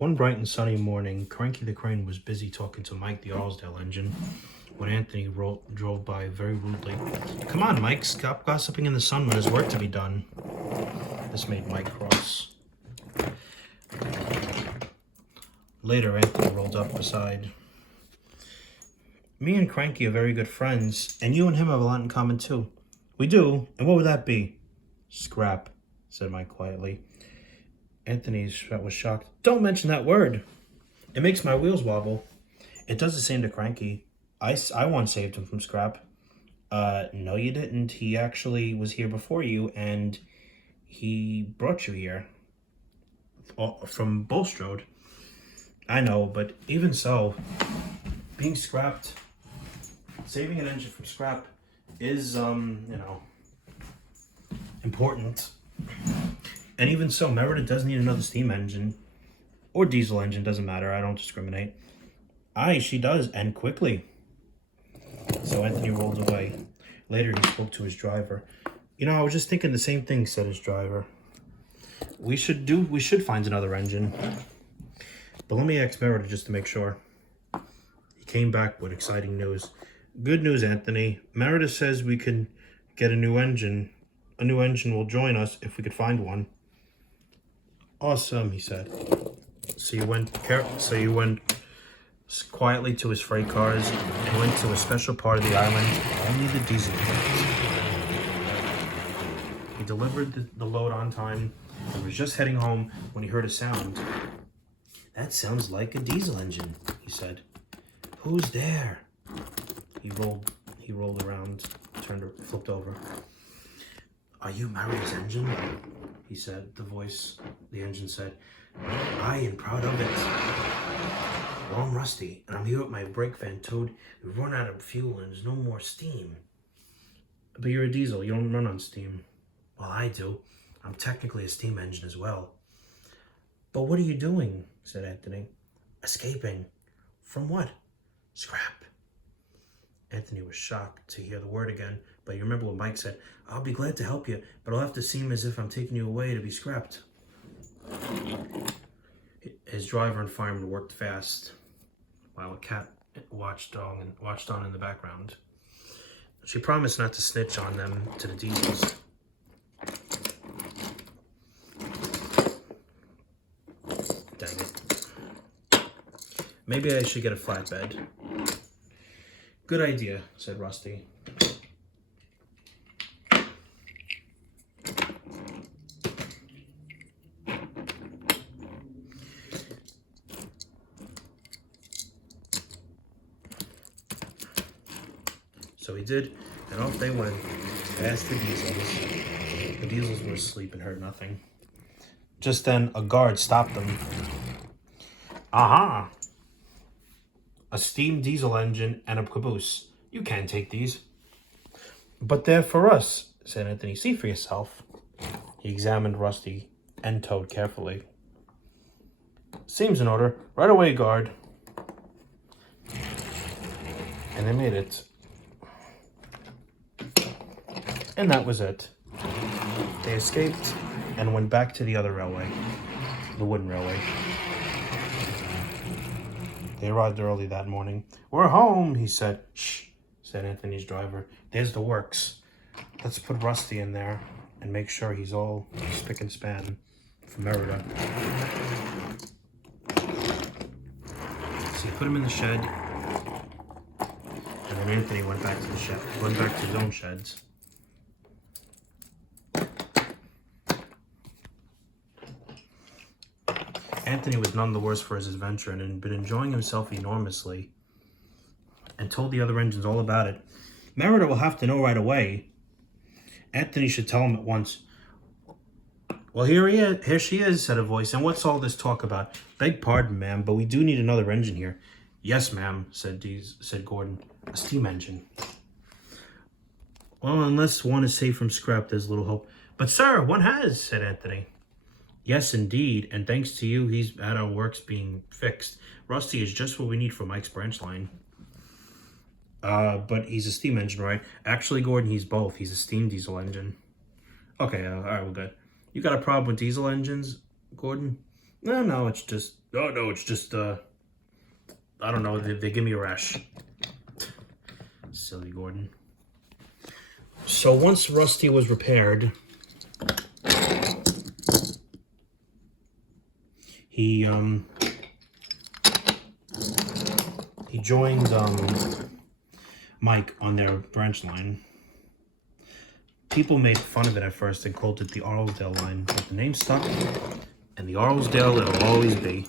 One bright and sunny morning, Cranky the Crane was busy talking to Mike the Allsdale engine when Anthony drove by very rudely. "Come on, Mike, stop gossiping in the sun when there's work to be done." This made Mike cross. Later, Anthony rolled up beside. "Me and Cranky are very good friends, and you and him have a lot in common too." "We do? And what would that be?" "Scrap," said Mike quietly. Anthony was shocked. "Don't mention that word. It makes my wheels wobble." "It does the same to Cranky. I once saved him from scrap." No you didn't. He actually was here before you, and he brought you here. From Bulstrode." "I know, but even so, being scrapped, saving an engine from scrap is, important. And even so, Merida does need another steam engine. Or diesel engine, doesn't matter. I don't discriminate." "Aye, she does, and quickly." So Anthony rolled away. Later, he spoke to his driver. "I was just thinking the same thing," said his driver. We should find another engine. But let me ask Merida just to make sure." He came back with exciting news. "Good news, Anthony. Merida says we can get a new engine. A new engine will join us if we could find one." "Awesome," he said. So you went quietly to his freight cars and went to a special part of the island only the diesel could. He delivered the load on time and was just heading home when he heard a sound. "That sounds like a diesel engine," he said. "Who's there?" He rolled around, flipped over. "Are you Maria's engine?" he said. The engine said. "Aye, and proud of it. Well, I'm Rusty, and I'm here with my brake van towed. We've run out of fuel and there's no more steam." "But you're a diesel. You don't run on steam." "Well, I do. I'm technically a steam engine as well." "But what are you doing?" said Anthony. "Escaping." "From what?" "Scrap." Anthony was shocked to hear the word again, but he remembered what Mike said. "I'll be glad to help you, but it'll have to seem as if I'm taking you away to be scrapped." His driver and fireman worked fast, while a cat watched on in the background. She promised not to snitch on them to the diesels. Dang it. "Maybe I should get a flatbed." "Good idea," said Rusty. So he did, and off they went, past the diesels. The diesels were asleep and heard nothing. Just then, a guard stopped them. "Aha! A steam diesel engine and a caboose. You can't take these." "But they're for us," said Anthony. "See for yourself." He examined Rusty and Toad carefully. "Seems in order. Right away, guard." And they made it. And that was it. They escaped and went back to the other railway, the wooden railway. They arrived early that morning. "We're home," he said. "Shh," said Anthony's driver. "There's the works. Let's put Rusty in there and make sure he's all spick and span for Merida." So he put him in the shed, and then Anthony went back to his own sheds. Anthony was none the worse for his adventure and had been enjoying himself enormously, and told the other engines all about it. "Merida will have to know right away. Anthony should tell him at once." "Well, here she is," said a voice. "And what's all this talk about?" "Beg pardon, ma'am, but we do need another engine here." "Yes, ma'am," said Gordon. "A steam engine." "Well, unless one is safe from scrap, there's little hope." "But, sir, one has," said Anthony. "Yes, indeed, and thanks to you, he's had our works being fixed. Rusty is just what we need for Mike's branch line." But he's a steam engine, right?" "Actually, Gordon, he's both. He's a steam diesel engine." "Okay, all right, we're good. You got a problem with diesel engines, Gordon?" No, it's just... Oh, no, it's just, I don't know. They give me a rash. Silly Gordon. So once Rusty was repaired, he joined Mike on their branch line. People made fun of it at first and called it the Arlesdale line, but the name stuck, and the Arlesdale it'll always be.